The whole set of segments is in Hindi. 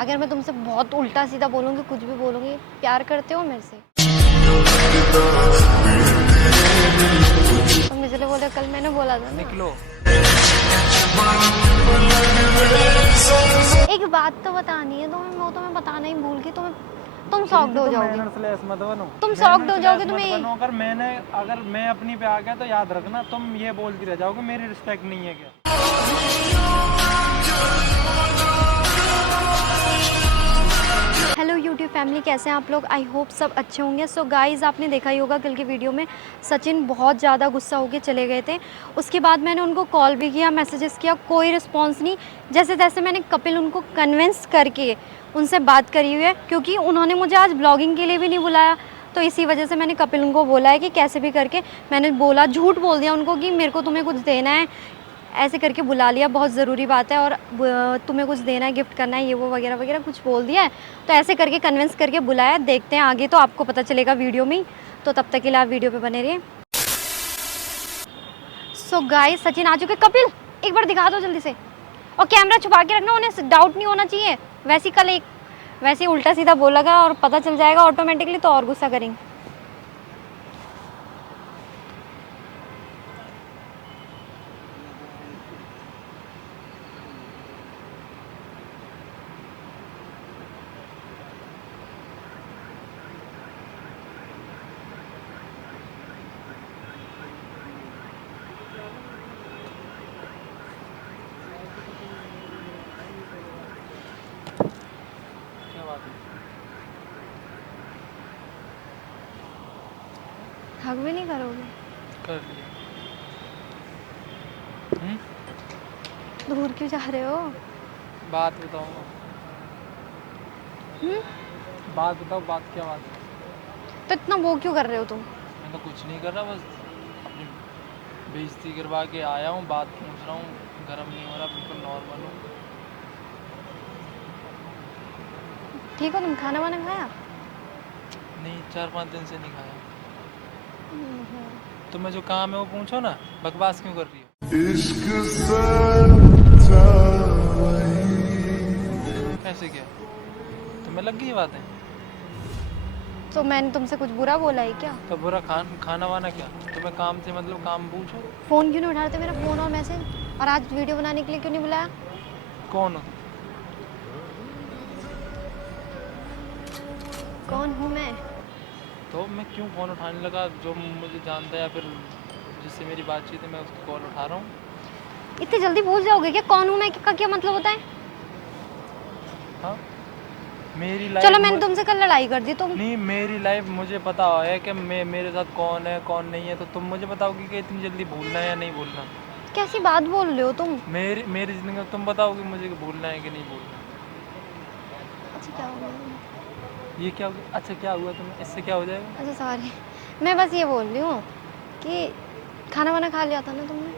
अगर मैं तुमसे बहुत उल्टा सीधा बोलूँगी, कुछ भी बोलूँगी, प्यार करते हो मेरे से? तुम इसलिए बोले, कल मैंने बोला था ना। निकलो। एक बात तो बतानी है तुम्हें, वो तो मैं बताना ही भूल गई। तुम शॉक्ड हो जाओगे। तुम शॉक्ड हो जाओगे। तुम्हें अगर मैं अपनी पे आ गया तो याद रखना, तुम ये बोलती रह जाओगे मेरी रिस्पेक्ट नहीं है क्या? हेलो यूट्यूब फैमिली, कैसे हैं आप लोग? आई होप सब अच्छे होंगे। सो गाइज़, आपने देखा ही होगा कल की वीडियो में सचिन बहुत ज़्यादा गुस्सा होकर चले गए थे। उसके बाद मैंने उनको कॉल भी किया, मैसेजेस किया, कोई रिस्पांस नहीं। जैसे तैसे मैंने कपिल उनको कन्विंस करके उनसे बात करी हुई है, क्योंकि उन्होंने मुझे आज ब्लॉगिंग के लिए भी नहीं बुलाया। तो इसी वजह से मैंने कपिल उनको बोला है कि कैसे भी करके, मैंने बोला, झूठ बोल दिया उनको कि मेरे को तुम्हें कुछ देना है, ऐसे करके बुला लिया, बहुत ज़रूरी बात है, और तुम्हें कुछ देना है, गिफ्ट करना है, ये वो वगैरह वगैरह कुछ बोल दिया है। तो ऐसे करके कन्विंस करके बुलाया। देखते हैं आगे, तो आपको पता चलेगा वीडियो में ही। तो तब तक के लिए आप वीडियो पे बने रहिए। सो गाइस, सचिन आ चुके। कपिल, एक बार दिखा दो जल्दी से, और कैमरा छुपा के रखना, उन्हें डाउट नहीं होना चाहिए। वैसे ही उल्टा सीधा बोलेगा और पता चल जाएगा ऑटोमेटिकली, तो और गुस्सा करेंगे। क्या बात है? हक भी नहीं करोगे? कर लिया। दूर क्यों जा रहे हो? बात बताऊंगा। बात बताओ, बात क्या बात है? तो इतना वो क्यों कर रहे हो तुम? मैं तो कुछ नहीं कर रहा, बस अपनी बेइज्जती करवा के आया हूँ, बात पूछ रहा हूँ। गर्म नहीं हो रहा, बिल्कुल नॉर्मल हूँ। ठीक हो तुम? खाना वाना खाया? नहीं, 4-5 दिन से नहीं खाया। तुम्हें जो काम है वो पूछो ना, बकवास क्यों कर रही हो? कैसे क्या तुम्हें लग गई बातें? तो मैंने तुमसे कुछ बुरा बोला है क्या? तो बुरा खाना वाना क्या? तुम्हें काम से मतलब काम पूछो। फ़ोन क्यों नहीं उठा रहे थे मेरा फ़ोन और मैसेज? और आज वीडियो बनाने के लिए क्यों नहीं बुलाया? कौन हो? कौन हूँ मैं? तो मैं क्यों फ़ोन उठाने लगा? जो मुझे जानता है या फिर जिससे मेरी बातचीत है, मैं उसकी कॉल उठा रहा हूँ। इतनी जल्दी भूल जाओगे क्या? कौन हूँ मैं का क्या मतलब होता है? हाँ, मेरी लाइफ। चलो, मैंने तुमसे कल लड़ाई कर दी। तुम नहीं, मेरी लाइफ मुझे पता है कि मेरे साथ कौन है कौन नहीं है, तो तुम मुझे बताओगी कि इतनी जल्दी भूलना है या नहीं भूलना? कैसी बात बोल रहे हो तुम? मेरी ज़िंदगी में तुम बताओगी मुझे कि भूलना है कि नहीं भूलना? अच्छा, क्या हो गया? ये क्या हो गया? अच्छा, क्या हुआ तुम्हें? इससे क्या हो जाएगा? अच्छा सॉरी, मैं बस ये बोल रही हूँ कि खाना वाना खा लिया था ना तुमने?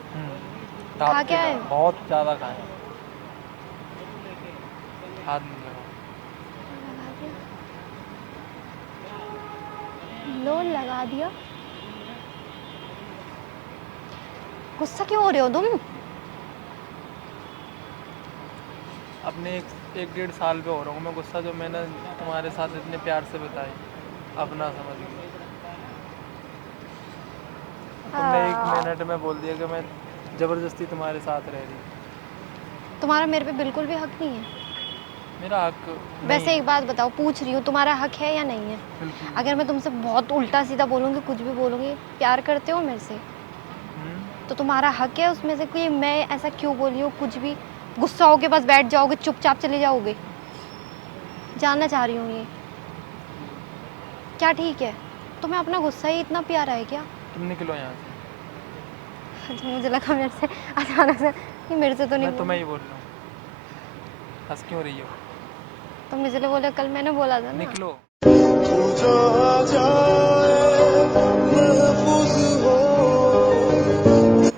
खा क्या है? बहुत ज़्यादा खाए। हाथ नहीं लगाओ। लो, लगा दिया। गुस्सा क्यों हो रहे हो तुम? अपने एक 1.5 साल पे हो रहा हूँ मैं गुस्सा, जो मैंने तुम्हारे साथ इतने प्यार से बताई, अपना समझ गई। तुमने 1 मिनट में बोल दिया कि मैं ज़बरदस्ती तुम्हारे साथ रह रही। तुम्हारा मेरे पे बिल्कुल भी हक नहीं है। मेरा हक नहीं। वैसे एक बात बताओ, पूछ रही हूँ, तुम्हारा हक है या नहीं है? बिल्कुल। अगर मैं तुमसे बहुत उल्टा सीधा बोलूँगी, कुछ भी बोलूँगी, प्यार करते हो मेरे से, तो तुम्हारा हक है उसमें से कि मैं ऐसा क्यों बोली हूँ? कुछ भी गुस्सा होके बस बैठ जाओगे, चुपचाप चले जाओगे? जानना चाह रही हूँ ये। क्या ठीक है? तुम्हें अपना गुस्सा ही इतना प्यारा है क्या? तुम निकलो यहाँ से। अच्छा, मुझे लगा मेरे से अचानक से कि मेरे से तो नहीं मैं तुम्हें ही बोल रहा हूँ, हंस क्यों रही हो? तुम इसलिए बोले, कल मैंने बोला था ना। निकलो।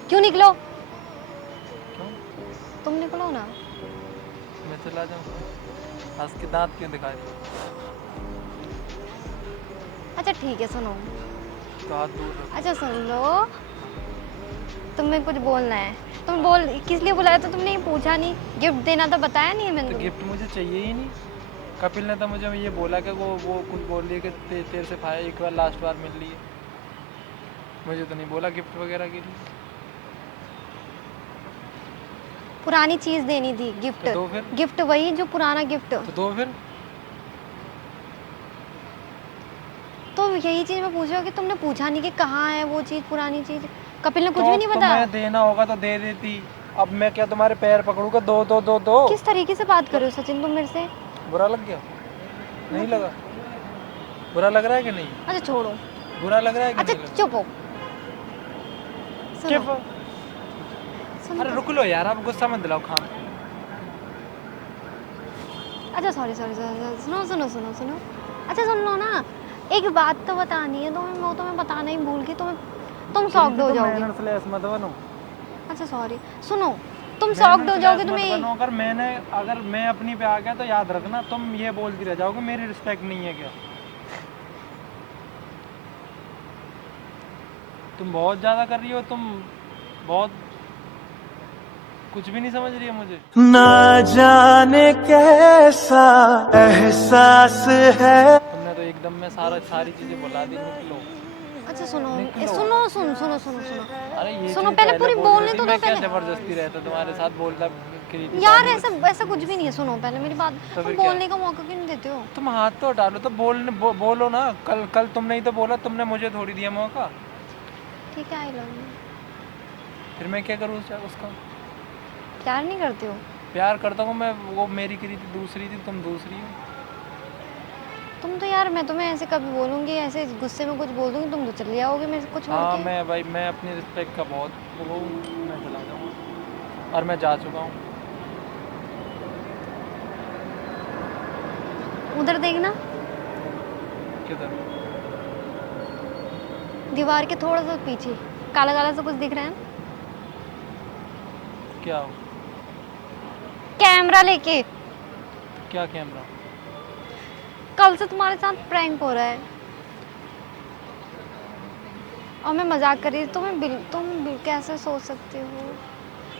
क्यों निकलो? क्यों? तुम निकलो ना। मैं चला जाऊँ? हंस के दांत क्यों दिखा रही हो? अच्छा ठीक है, सुनो। तो हाथ दूर रखो। अच्छा सुन लो, तुम्हें कुछ बोलना है। तुम बोल, किस लिए बुलाया था तुमने? ये पूछा नहीं, गिफ्ट देना था बताया नहीं है मैंने तो तुम्हें। गिफ्ट मुझे चाहिए ही नहीं। कपिल ने तो मुझे ये बोला कि वो कुछ बोल रही है कि तेरे से एक बार लास्ट बार मिल ली है। मुझे तो नहीं बोला गिफ्ट वगैरह के लिए। पुरानी चीज देनी थी, गिफ्ट। तो दो फिर। गिफ्ट वही जो पुराना गिफ्ट। तो दो फिर। तो यही चीज मैं पूछ रही हूँ कि तुमने पूछा नहीं कि कहाँ है वो चीज, पुरानी चीज। कपिल ने कुछ तो भी नहीं अब तो बताया। मैं देना होगा तो दे देती। अब मैं क्या तुम्हारे पैर पकड़ूंगा? दो दो दो दो। किस तरीके से बात कर रहे हो सचिन तुम मेरे से? बुरा लग गया? नहीं लगा? बुरा लग रहा है कि नहीं? अच्छा छोड़ो। बुरा लग रहा है कि अच्छा नहीं लग चुप हो। रहा? सुनो, चुप। अरे रुक लो यार, आप गुस्सा मत दिलाओ खाम। अच्छा सॉरी सॉरी सॉरी, सुनो सुनो सुनो सुनो। अच्छा सुन लो ना, एक बात तो बतानी है तुम्हें, वो तुम्हें बताना ही भूल गई। तुम शॉक्ड हो जाओगे। मैनर्सलेस मत बनो। अच्छा सॉरी, सुनो, तुम शॉक्ड हो जाओगे। मत तुम्हें बनो। अगर मैं अपनी पे आ गया तो याद रखना, तुम ये बोलती रह जाओगे मेरी रिस्पेक्ट नहीं है क्या? तुम बहुत ज्यादा कर रही हो। तुम बहुत कुछ भी नहीं समझ रही है मुझे। ना जाने कैसा एहसास है। तुमने तो एकदम में सारी चीजें बुला दी। निकलो। अच्छा सुनो, निकलो। सुनो सुनो सुनो सुनो सुनो अरे ये सुनो, चीज़ पहले पूरी बोल बोलने रही थी, तो दो मैं क्या पहले। जबरदस्ती रहता तुम्हारे साथ बोलता कृति यार जाने ऐसा बस। ऐसा कुछ भी नहीं है। सुनो पहले मेरी बात, तो तुम फिर क्या? बोलने का मौका क्यों नहीं देते हो? तुम हाथ तो हटा लो तो बोलो ना। कल तुमने ही तो बोला, तुमने मुझे थोड़ी दिया मौका। ठीक है, आई लव यू। फिर मैं क्या करूँ उसका? प्यार नहीं करते हो? प्यार करता हूँ मैं। वो मेरी कृति दूसरी थी, तुम दूसरी हो। तुम तो यार, मैं तुम्हें ऐसे कभी बोलूंगी, ऐसे गुस्से में कुछ बोल दूंगी, तुम तो चले जाओगे मेरे से कुछ छोड़ हाँ के। मैं अपनी रिस्पेक्ट का बहुत वो हूँ, मैं चला जाऊँगा और मैं जा चुका हूँ। उधर देखना, किधर? दीवार के थोड़ा सा पीछे काला काला सा कुछ दिख रहा है। क्या हो? कैमरा लेके। क्या कैमरा? कल से तुम्हारे साथ प्रैंक हो रहा है और मैं मजाक कर रही थी। तुम कैसे सोच सकते हो?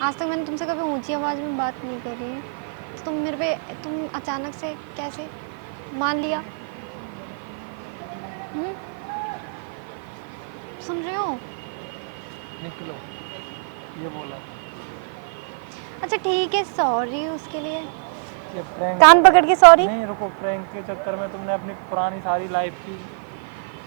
आज तक मैंने तुमसे कभी ऊंची आवाज में बात नहीं करी, तो तुम अचानक से कैसे मान लिया? हम्म? सुन रहे हो? निकलो, ये बोला। अच्छा ठीक है, सॉरी उसके लिए। ये प्रैंक। कान पकड़ के सॉरी। नहीं रुको, प्रैंक के चक्कर में तुमने अपनी पुरानी सारी लाइफ की।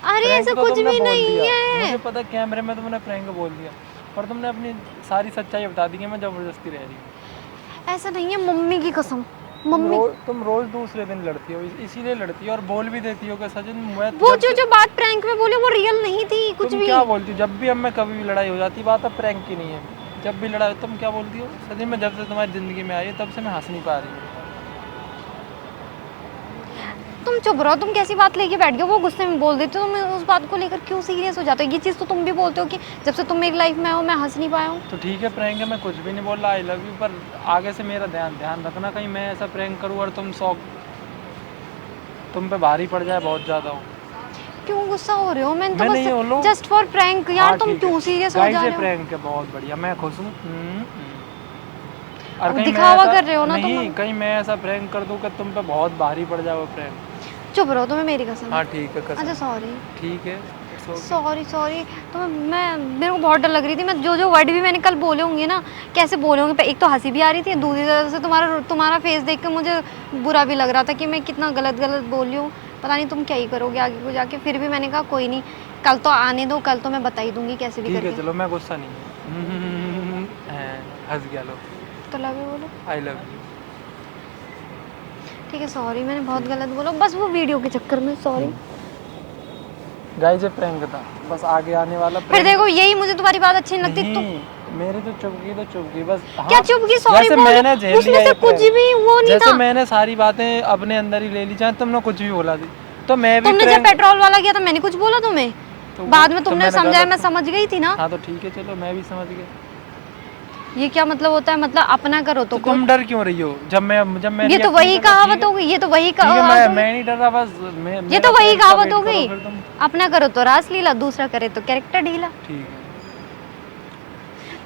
अरे प्रैंक ऐसा तो कुछ तुमने भी बोल नहीं दिया। है। मुझे पता कैमरे में तुमने प्रैंक बोल दिया, पर तुमने अपनी सारी सच्चाई बता दी कि मैं जबरदस्ती रह रही हूँ। ऐसा नहीं है, मम्मी की कसम। मम्मी, तुम रोज दूसरे दिन लड़ती हो, इसीलिए लड़ती हो और बोल भी देती हो कि सचिन मैं वो जब से- जो बात प्रैंक में बोले वो रियल नहीं थी कुछ तुम भी। क्या बोलती हो? जब भी अब मैं कभी भी लड़ाई हो जाती, बात अब प्रैंक की नहीं है। जब भी लड़ाई तुम क्या बोलती हो? सचिन मैं जब से तुम्हारी जिंदगी में आई है तब से मैं हंस नहीं पा रही हूँ। तुम चुप रहो, तुम कैसी बात लेके बैठ गए? वो गुस्से में बोल देते हो, तुम उस बात को लेकर क्यों सीरियस हो जाते हो? ये चीज़ तो तुम भी बोलते हो कि जब से तुम मेरी लाइफ में हो मैं हंस नहीं पाया हूँ। तो ठीक है, प्रैंक है, मैं कुछ भी नहीं बोल रहा, आई लव यू, पर आगे से मेरा ध्यान रखना, कहीं मैं ऐसा प्रैंक करूँ और तुम पे भारी पड़ जाए बहुत ज़्यादा हो। क्यों गुस्सा हो रहे हो? मैंने मैं नहीं तो बोल रहा बस हूँ। जस्ट फॉर प्रैंक यार। हाँ, तुम ठीक है। क्यों सीरियस हो गाइस, जा ये रहे हो? प्रैंक है, बहुत बढ़िया, मैं खुश हूँ। और अब कहीं मैं दिखावा ऐसा कर रहे हो ना नहीं, तुम। कहीं मैं ऐसा प्रैंक कर दूँ कि तुम पे बहुत भारी पड़ जाए वो प्रैंक। चुप रहो, तुम्हें मेरी कसम। हाँ ठीक है, कसम। अच्छा सॉरी ठीक है, it's okay। Sorry sorry. तो मेरे को बहुत डर लग रही थी। मैं जो वर्ड भी मैंने कल बोले होंगे ना, कैसे बोले होंगे, एक तो हंसी भी आ रही थी, दूसरी तरफ से तुम्हारा फेस देख कर मुझे बुरा भी लग रहा था कि मैं कितना गलत बोल रही हूँ। पता नहीं तुम क्या ही करोगे आगे को जाके। फिर भी मैंने कहा कोई नहीं, कल तो आने दो, कल तो मैं बता ही दूंगी कैसे भी ठीक है, करके। चलो मैं गुस्सा नहीं हूँ। हंस गया लो। तो लव यू बोलो। I love you. ठीक है सॉरी, मैंने बहुत गलत बोला, बस वो वीडियो के चक्कर में। सॉरी। गाइस, ये प्रैंक था, बस आगे आने वाला फिर prank- देखो यही मुझे तुम्हारी बात अच्छी नहीं लगती तो। नहीं, मेरे तो चुप गई बस। हाँ, क्या चुप की? सॉरी जैसे बोल, मैंने झेल उसमें लिया से ये कुछ prank। भी वो नहीं जैसे था। मैंने सारी बातें अपने अंदर ही ले ली, चाहे तुमने कुछ भी बोला थी तो मैं भी तुमने जब prank- पेट्रोल वाला किया तो मैंने कुछ बोला तुम्हें? तो बाद में तो तुमने मैंने समझाया, गलत- मैं समझ गई थी ना। हाँ तो ठीक है, चलो मैं भी समझ गया। ये क्या मतलब होता है? मतलब अपना करो तो तुम डर क्यों रही हो? जब मैं ये तो reaction वही कर रहा- कहावत ठीक है- हो गई। ये तो वही ठीक है, कहावत हो गई। मैं नहीं डर रहा, बस ये मेरा तो वही prank का कहावत wait हो करो गई। फिर तुम। अपना करो तो रासलीला, दूसरा करे तो कैरेक्टर ढीला। ठीक है।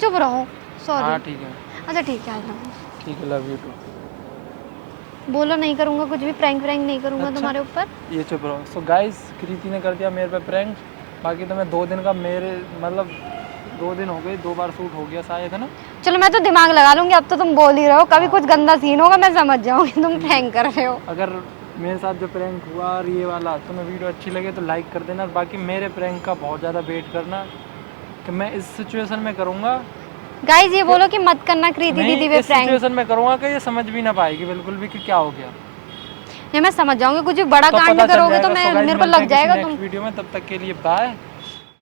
चुप रहो। हाँ सॉरी। ठीक है, अच्छा ठीक है, I love you। ठीक है, लव यू टू। बोलो नहीं करूँगा कुछ भी, प्रैंक व्रैंक नहीं करूँगा अच्छा। तुम्हारे ऊपर। ये चुप रहो। सो गाइस कृति ने कर दिया मेरे पे प्रैंक। बाकी तो मैं 2 दिन का मेरे मतलब 2 दिन हो गए, 2 बार शूट हो गया शायद, है ना। चलो मैं तो दिमाग लगा लूंगी, अब तो तुम बोल ही रहे हो, कभी कुछ गंदा सीन होगा मैं समझ जाऊंगी तुम प्रैंक कर रहे हो। अगर मेरे साथ जो प्रैंक हुआ और ये वाला तुम्हें वीडियो अच्छी लगे तो लाइक कर देना। बाकी मेरे प्रैंक का बहुत ज़्यादा वेट करना कि मैं इस सिचुएशन में करूँगा। गाइज ये बोलो कि मत करना कृति नहीं, दीदी पे इस प्रैंक। सिचुएशन में करूँगा कि ये समझ भी ना पाएगी बिल्कुल भी कि क्या हो गया। नहीं मैं समझ जाऊंगी, कुछ भी बड़ा तो कांड पता चल करोगे तो जाएगा। मैं So guys, मेरे को मिलते लग हैं किसी जाएगा नेक्स्ट तुम। वीडियो में, तब तक के लिए बाय।